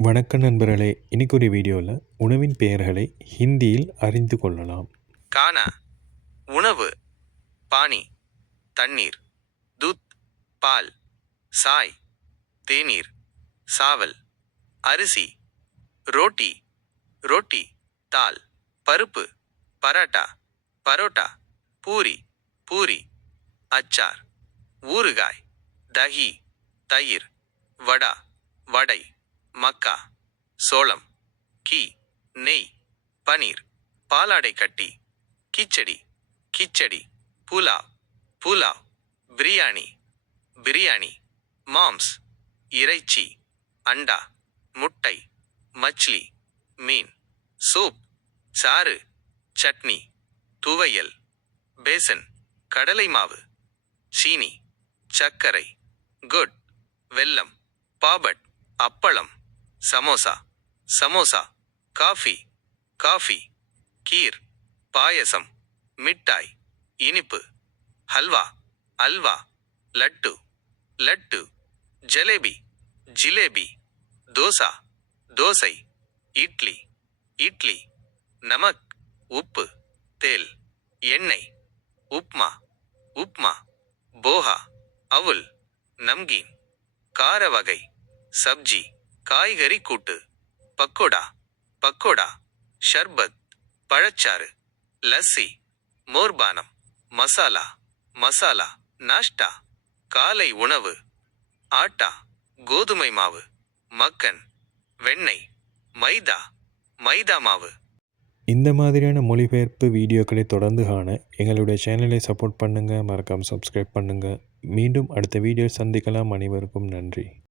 வணக்கம் நண்பர்களே, இன்னைக்கு ஒரு வீடியோவில் உணவின் பெயர்களை ஹிந்தியில் அறிந்து கொள்ளலாம். கானா உணவு, பானி தண்ணீர், துத் பால், சாய் தேநீர், சாவல் அரிசி, ரோட்டி ரொட்டி, தால் பருப்பு, பராட்டா பரோட்டா, பூரி பூரி, அச்சார், ஊறுகாய், தஹி தயிர், வடா வடை, மக்கா சோளம், கீ நெய், பனீர் பாலாடை கட்டி, கிச்சடி கிச்சடி, புலாவ் புலாவ், பிரியாணி பிரியாணி, மாம்ஸ் இறைச்சி, அண்டா முட்டை, மச்லி மீன், சூப் சாறு, சட்னி, துவையல், பேசன் கடலை மாவு, சீனி சர்க்கரை, குட் வெல்லம், பாபட் அப்பளம், சமோசா சமோசா, காஃபி காஃபி, கீர் பாயசம், மிட்டாய் இனிப்பு, ஹல்வா அல்வா, லட்டு லட்டு, ஜலேபி ஜிலேபி, தோசா தோசை, இட்லி இட்லி, நமக் உப்பு, தேல் எண்ணெய், உப்மா உப்மா, போஹா அவுல், நம்கீன் கார வகை, சப்ஜி காய்கறி கூட்டு, பக்கோடா பக்கோடா, ஷர்பத் பழச்சாறு, லஸ்ஸி மோர்பானம், மசாலா மசாலா, நாஷ்டா காலை உணவு, ஆட்டா கோதுமை மாவு, மக்கன் வெண்ணெய், மைதா மைதா மாவு. இந்த மாதிரியான மொழிபெயர்ப்பு வீடியோக்களை தொடர்ந்து காண எங்களுடைய சேனலை சப்போர்ட் பண்ணுங்கள், மறக்காமல் சப்ஸ்கிரைப் பண்ணுங்கள். மீண்டும் அடுத்த வீடியோ சந்திக்கலாம். அனைவருக்கும் நன்றி.